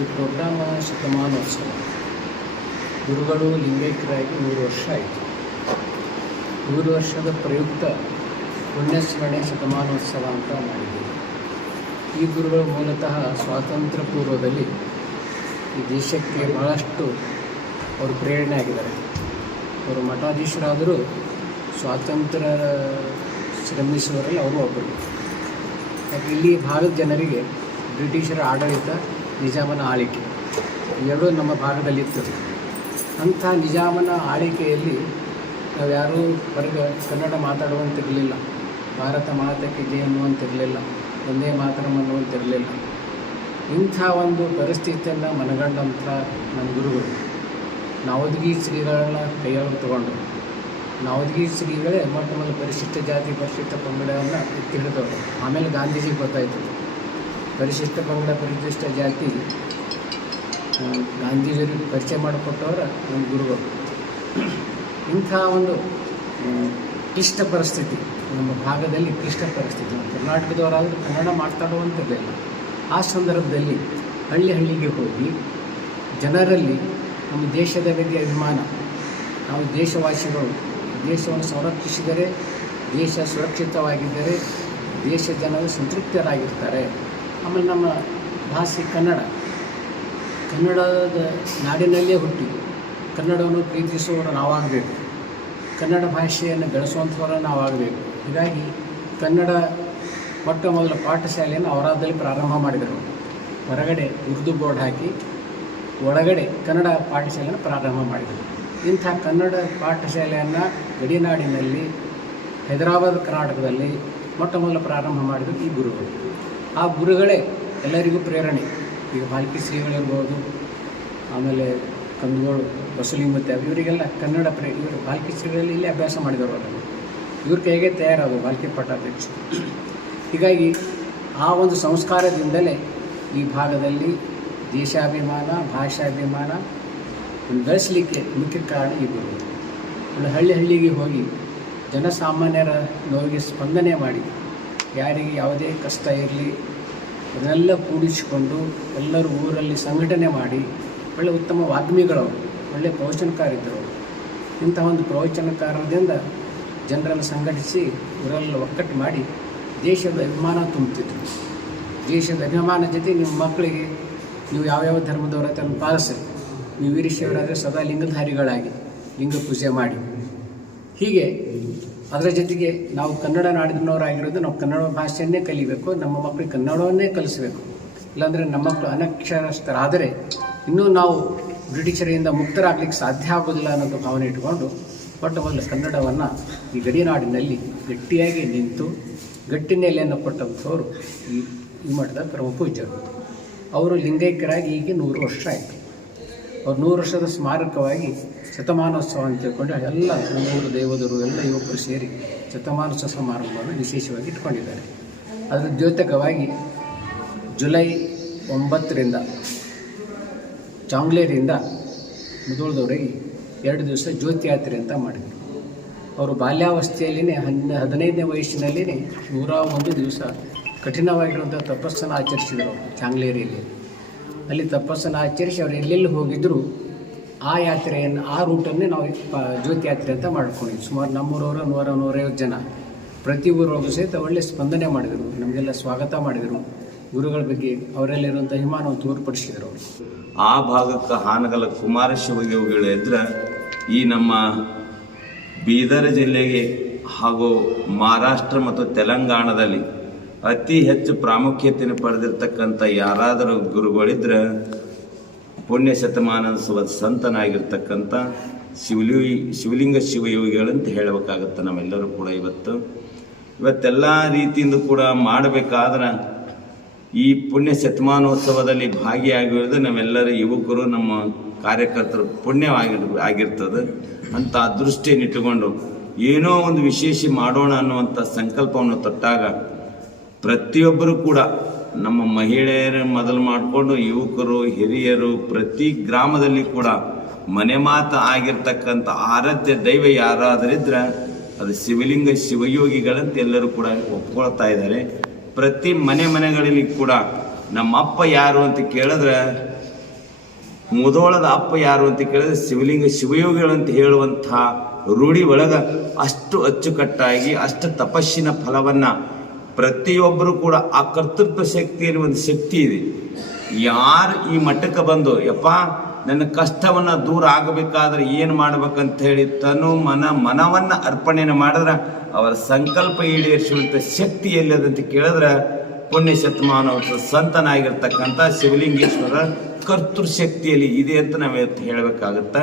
ಈ ಪ್ರೋಗ್ರಾಮ ಶತಮಾನೋತ್ಸವ. ಗುರುಗಳು ಲಿಂಗೈಕ್ಯರಾಗಿ 100 ವರ್ಷ ಆಯಿತು. 100 ವರ್ಷದ ಪ್ರಯುಕ್ತ ಪುಣ್ಯಸ್ಮರಣೆ ಶತಮಾನೋತ್ಸವ ಅಂತ ಮಾಡಿದ್ದೀವಿ. ಈ ಗುರುಗಳು ಮೂಲತಃ ಸ್ವಾತಂತ್ರ್ಯ ಪೂರ್ವದಲ್ಲಿ ಈ ದೇಶಕ್ಕೆ ಬಹಳಷ್ಟು ಅವರು ಪ್ರೇರಣೆ ಆಗಿದ್ದಾರೆ. ಅವರು ಮಠಾಧೀಶರಾದರೂ ಸ್ವಾತಂತ್ರ್ಯ ಶ್ರಮಿಸುವವರಲ್ಲಿ ಅವರು ಒಬ್ಬರು. ಯಾಕೆ ಇಲ್ಲಿ ಭಾಗದ ಜನರಿಗೆ ಬ್ರಿಟಿಷರ ಆಡಳಿತ, ನಿಜಾಮನ ಆಳ್ವಿಕೆ ಎರಡೂ ನಮ್ಮ ಭಾಗದಲ್ಲಿತ್ತು. ಅಂಥ ನಿಜಾಮನ ಆಳ್ವಿಕೆಯಲ್ಲಿ ನಾವು ಯಾರೂ ಹೊರಗೆ ಕನ್ನಡ ಮಾತಾಡುವಂತಿರಲಿಲ್ಲ. ಭಾರತ ಮಾತಕ್ಕೆ ಜಯ ಅನ್ನುವಂತಿರಲಿಲ್ಲ, ಒಂದೇ ಮಾತರಂ ಅನ್ನುವಂತಿರಲಿಲ್ಲ. ಇಂಥ ಒಂದು ಪರಿಸ್ಥಿತಿಯನ್ನು ಮನಗಂಡಂಥ ನಮ್ಮ ಗುರುಗಳು ನವೋದ್ಗಿ ಶ್ರೀಗಳನ್ನ ಕೈಯೊಳಗೆ ತಗೊಂಡು, ನವೋದ್ಗಿ ಶ್ರೀಗಳೇ ಮೊದಲು ಪರಿಶಿಷ್ಟ ಜಾತಿ ಪರಿಶಿಷ್ಟ ಪಂಗಡವನ್ನು ಎತ್ತಿ ಹಿಡಿದವರು. ಆಮೇಲೆ ಗಾಂಧೀಜಿಗೆ ಗೊತ್ತಾಯಿತು ಪರಿಶಿಷ್ಟ ಪಂಗಡ ಪರಿಶಿಷ್ಟ ಜಾತಿ ಗಾಂಧೀಜಿಯವರಿಗೆ ಪರಿಚಯ ಮಾಡಿಕೊಟ್ಟವರ ನಮ್ಮ ಗುರುಗಳು. ಇಂಥ ಒಂದು ಕ್ಲಿಷ್ಟ ಪರಿಸ್ಥಿತಿ ನಮ್ಮ ಭಾಗದಲ್ಲಿ, ಕ್ಲಿಷ್ಟ ಪರಿಸ್ಥಿತಿ. ಕರ್ನಾಟಕದವರಾದರೂ ಕನ್ನಡ ಮಾತಾಡುವಂತಿರಲಿಲ್ಲ. ಆ ಸಂದರ್ಭದಲ್ಲಿ ಹಳ್ಳಿಗೆ ಹೋಗಿ ಜನರಲ್ಲಿ ನಮ್ಮ ದೇಶದ ಬಗ್ಗೆ ಅಭಿಮಾನ, ನಾವು ದೇಶವಾಸಿಗಳು, ದೇಶವನ್ನು ಸಂರಕ್ಷಿಸಿದರೆ ದೇಶ ಸುರಕ್ಷಿತವಾಗಿದ್ದರೆ ದೇಶ ಜನರು ಸಂತೃಪ್ತರಾಗಿರ್ತಾರೆ. ಆಮೇಲೆ ನಮ್ಮ ಭಾಷೆ ಕನ್ನಡದ ನಾಡಿನಲ್ಲೇ ಹುಟ್ಟಿ ಕನ್ನಡವನ್ನು ಪ್ರೀತಿಸುವವರು ನಾವಾಗಬೇಕು, ಕನ್ನಡ ಭಾಷೆಯನ್ನು ಬೆಳೆಸುವಂಥವರು ನಾವಾಗಬೇಕು. ಹೀಗಾಗಿ ಕನ್ನಡ ಮೊಟ್ಟ ಮೊದಲ ಪಾಠಶಾಲೆಯನ್ನು ಔರಾದದಲ್ಲಿ ಪ್ರಾರಂಭ ಮಾಡಿದರು. ಹೊರಗಡೆ ಉರ್ದು ಬೋರ್ಡ್ ಹಾಕಿ ಒಳಗಡೆ ಕನ್ನಡ ಪಾಠಶಾಲೆಯನ್ನು ಪ್ರಾರಂಭ ಮಾಡಿದರು. ಇಂಥ ಕನ್ನಡ ಪಾಠಶಾಲೆಯನ್ನು ಗಡಿನಾಡಿನಲ್ಲಿ ಹೈದರಾಬಾದ್ ಕರ್ನಾಟಕದಲ್ಲಿ ಮೊಟ್ಟ ಮೊದಲ ಪ್ರಾರಂಭ ಮಾಡಿದರು ಈ ಗುರುಗಳು. ಆ ಗುರುಗಳೇ ಎಲ್ಲರಿಗೂ ಪ್ರೇರಣೆ. ಈಗ ಭಾಲ್ಕಿ ಶ್ರೀಗಳಿರ್ಬೋದು, ಆಮೇಲೆ ಕಂದುಗಳು ಬಸವಲಿಂಗಮೂರ್ತಿ ಇವರಿಗೆಲ್ಲ ಕನ್ನಡ ಇವರು ಭಾಲ್ಕಿ ಶ್ರೀಗಳಲ್ಲಿ ಇಲ್ಲಿ ಅಭ್ಯಾಸ ಮಾಡಿದವರು. ಅದನ್ನು ಇವ್ರ ಕೈಗೆ ತಯಾರಾದವು ಭಾಲ್ಕಿ ಪಟ್ಟಾಧ್ಯಕ್ಷ. ಹೀಗಾಗಿ ಆ ಒಂದು ಸಂಸ್ಕಾರದಿಂದಲೇ ಈ ಭಾಗದಲ್ಲಿ ದೇಶಾಭಿಮಾನ, ಭಾಷಾಭಿಮಾನ ಬೆಳೆಸಲಿಕ್ಕೆ ಮುಖ್ಯ ಕಾರಣ ಈ ಗುರುಗಳು. ಹಳ್ಳಿಗೆ ಹೋಗಿ ಜನಸಾಮಾನ್ಯರ ನೋವಿಗೆ ಸ್ಪಂದನೆ ಮಾಡಿ, ಯಾರಿಗೆ ಯಾವುದೇ ಕಷ್ಟ ಇರಲಿ ಅದನ್ನೆಲ್ಲ ಕೂಡಿಸಿಕೊಂಡು ಎಲ್ಲರೂ ಊರಲ್ಲಿ ಸಂಘಟನೆ ಮಾಡಿ, ಒಳ್ಳೆಯ ಉತ್ತಮ ವಾಗ್ಮಿಗಳವರು, ಒಳ್ಳೆಯ ಪ್ರವಚನಕಾರಿದ್ದರು. ಇಂಥ ಒಂದು ಪ್ರವಚನಕಾರರಿಂದ ಜನರನ್ನು ಸಂಘಟಿಸಿ ಊರೆಲ್ಲ ಒಕ್ಕಟ್ಟು ಮಾಡಿ ದೇಶದ ಅಭಿಮಾನ ತುಂಬುತ್ತಿದ್ದರು. ದೇಶದ ಅಭಿಮಾನ ಜೊತೆ ನಿಮ್ಮ ಮಕ್ಕಳಿಗೆ ನೀವು ಯಾವ್ಯಾವ ಧರ್ಮದವರ ಅದನ್ನು ಪಾಲಿಸ್ರಿ, ನೀವು ವೀರಶೈವರಾದರೆ ಸದಾ ಲಿಂಗಧಾರಿಗಳಾಗಿ ಲಿಂಗ ಪೂಜೆ ಮಾಡಿ. ಹೀಗೆ ಅದರ ಜೊತೆಗೆ ನಾವು ಕನ್ನಡ ನಾಡಿನವರಾಗಿರೋದು ನಾವು ಕನ್ನಡ ಭಾಷೆಯನ್ನೇ ಕಲಿಬೇಕು, ನಮ್ಮ ಮಕ್ಕಳಿಗೆ ಕನ್ನಡವನ್ನೇ ಕಲಿಸಬೇಕು. ಇಲ್ಲಾಂದರೆ ನಮ್ಮ ಮಕ್ಕಳು ಅನಕ್ಷರಸ್ಥರಾದರೆ ಇನ್ನೂ ನಾವು ಬ್ರಿಟಿಷರಿಂದ ಮುಕ್ತರಾಗಲಿಕ್ಕೆ ಸಾಧ್ಯ ಆಗೋದಿಲ್ಲ ಅನ್ನೋದು ಭಾವನೆ ಇಟ್ಟುಕೊಂಡು ಮೊಟ್ಟ ಮೊದಲು ಕನ್ನಡವನ್ನು ಈ ಗಡಿನಾಡಿನಲ್ಲಿ ಗಟ್ಟಿಯಾಗಿ ನಿಂತು ಗಟ್ಟಿ ನೆಲೆಯನ್ನು ಕೊಟ್ಟಂಥವರು ಈ ಮಠದ ಪರಮ ಪೂಜ್ಯರು. ಅವರು ಲಿಂಗೈಕ್ಯರಾಗಿ ಈಗ 100 ವರ್ಷ ಆಯಿತು. ಅವ್ರು 100 ವರ್ಷದ ಸ್ಮಾರಕವಾಗಿ ಶತಮಾನೋತ್ಸವ ಅಂತ ತಿಳ್ಕೊಂಡು ಎಲ್ಲ ನಮ್ಮೂರು ದೇವದರು ಎಲ್ಲ ಯುವಕರು ಸೇರಿ ಶತಮಾನೋತ್ಸವ ಸಮಾರಂಭವನ್ನು ವಿಶೇಷವಾಗಿ ಇಟ್ಕೊಂಡಿದ್ದಾರೆ. ಅದರ ದ್ಯೋತಕವಾಗಿ ಜುಲೈ 9ರಿಂದ ಚಾಂಗ್ಲೇರಿಂದ ಮುಧೋಳದವರೆಗೆ 2 ದಿವಸ ಜ್ಯೋತಿ ಯಾತ್ರೆ ಅಂತ ಮಾಡಿದರು. ಅವರು ಬಾಲ್ಯಾವಸ್ಥೆಯಲ್ಲಿನೇ 15ನೇ ವಯಸ್ಸಿನಲ್ಲಿಯೇ 101 ದಿವಸ ಕಠಿಣವಾಗಿರುವಂಥ ತಪಸ್ಸನ್ನು ಆಚರಿಸಿದರು ಚಾಂಗ್ಲೇರಿಯಲ್ಲಿ. ಅಲ್ಲಿ ತಪಸ್ಸನ್ನು ಆಚರಿಸಿ ಅವರು ಎಲ್ಲೆಲ್ಲಿ ಹೋಗಿದ್ದರು ಆ ಯಾತ್ರೆಯನ್ನು, ಆ ರೂಟನ್ನೇ ನಾವು ಜ್ಯೋತಿ ಯಾತ್ರೆ ಅಂತ ಮಾಡ್ಕೊಂಡಿದ್ವಿ. ಸುಮಾರು ನಮ್ಮೂರವರು 150 ಜನ ಪ್ರತಿ ಊರೊಳಗೂ ಸಹಿತ ಒಳ್ಳೆಯ ಸ್ಪಂದನೆ ಮಾಡಿದರು, ನಮಗೆಲ್ಲ ಸ್ವಾಗತ ಮಾಡಿದರು. ಗುರುಗಳ ಬಗ್ಗೆ ಅವರಲ್ಲಿರುವಂಥ ಅಭಿಮಾನವನ್ನು ತೋರ್ಪಡಿಸಿದರು ಅವರು. ಆ ಭಾಗಕ್ಕೆ ಹಾನಗಲ ಕುಮಾರ ಶಿವಯೋಗಿಗಳಿದ್ರೆ ಈ ನಮ್ಮ ಬೀದರ್ ಜಿಲ್ಲೆಗೆ ಹಾಗೂ ಮಹಾರಾಷ್ಟ್ರ ಮತ್ತು ತೆಲಂಗಾಣದಲ್ಲಿ ಅತಿ ಹೆಚ್ಚು ಪ್ರಾಮುಖ್ಯತೆಯನ್ನು ಪಡೆದಿರ್ತಕ್ಕಂಥ ಯಾರಾದರೂ ಗುರುಗಳಿದ್ರೆ ಪುಣ್ಯ ಶತಮಾನೋತ್ಸವದ ಸಂತನಾಗಿರ್ತಕ್ಕಂಥ ಶಿವಲಿಂಗ ಶಿವಯೋಗಿಗಳಂತ ಹೇಳಬೇಕಾಗತ್ತೆ. ನಾವೆಲ್ಲರೂ ಕೂಡ ಇವತ್ತೆಲ್ಲ ರೀತಿಯಿಂದ ಕೂಡ ಮಾಡಬೇಕಾದ್ರೆ ಈ ಪುಣ್ಯ ಶತಮಾನೋತ್ಸವದಲ್ಲಿ ಭಾಗಿಯಾಗಿರೋದು ನಾವೆಲ್ಲರ ಯುವಕರು, ನಮ್ಮ ಕಾರ್ಯಕರ್ತರು ಪುಣ್ಯವಾಗಿರ್ತದೆ ಅಂತ ದೃಷ್ಟಿಯನ್ನಿಟ್ಟುಕೊಂಡು ಏನೋ ಒಂದು ವಿಶೇಷ ಮಾಡೋಣ ಅನ್ನುವಂಥ ಸಂಕಲ್ಪವನ್ನು ತೊಟ್ಟಾಗ ಪ್ರತಿಯೊಬ್ಬರು ಕೂಡ ನಮ್ಮ ಮಹಿಳೆಯರು ಮೊದಲು ಮಾಡಿಕೊಂಡು ಯುವಕರು, ಹಿರಿಯರು ಪ್ರತಿ ಗ್ರಾಮದಲ್ಲಿ ಕೂಡ ಮನೆ ಮಾತು ಆಗಿರ್ತಕ್ಕಂಥ ಆರಾಧ್ಯ ದೈವ ಯಾರಾದರಿದ್ರೆ ಅದು ಶಿವಲಿಂಗ ಶಿವಯೋಗಿಗಳಂತ ಎಲ್ಲರೂ ಕೂಡ ಒಪ್ಕೊಳ್ತಾ ಇದ್ದಾರೆ. ಪ್ರತಿ ಮನೆಗಳಲ್ಲಿ ಕೂಡ ನಮ್ಮಪ್ಪ ಯಾರು ಅಂತ ಕೇಳಿದ್ರೆ ಮುಧೋಳದ ಅಪ್ಪ ಯಾರು ಅಂತ ಕೇಳಿದ್ರೆ ಶಿವಲಿಂಗ ಶಿವಯೋಗಿಗಳು ಅಂತ ಹೇಳುವಂತಹ ರೂಢಿ ಒಳಗ ಅಷ್ಟು ಅಚ್ಚುಕಟ್ಟಾಗಿ ಅಷ್ಟು ತಪಸ್ಸಿನ ಫಲವನ್ನ ಪ್ರತಿಯೊಬ್ಬರು ಕೂಡ ಆ ಕರ್ತೃತ್ವ ಶಕ್ತಿಯಲ್ಲಿ ಒಂದು ಶಕ್ತಿ ಇದೆ. ಯಾರು ಈ ಮಟ್ಟಕ್ಕೆ ಬಂದು ಯಪ್ಪ ನನ್ನ ಕಷ್ಟವನ್ನ ದೂರ ಆಗಬೇಕಾದ್ರೆ ಏನು ಮಾಡ್ಬೇಕಂತ ಹೇಳಿ ತನು ಮನವನ್ನ ಅರ್ಪಣೆಯನ್ನು ಮಾಡಿದ್ರೆ ಅವರ ಸಂಕಲ್ಪ ಈಡೇರಿಸುವಂಥ ಶಕ್ತಿ ಎಲ್ಲಿದಂತ ಕೇಳಿದ್ರೆ ಪುಣ್ಯ ಶತಮಾನ ಸಂತನಾಗಿರ್ತಕ್ಕಂಥ ಶಿವಲಿಂಗೇಶ್ವರ ಕರ್ತೃಶಕ್ತಿಯಲ್ಲಿ ಇದೆ ಅಂತ ನಾವು ಹೇಳಬೇಕಾಗತ್ತೆ.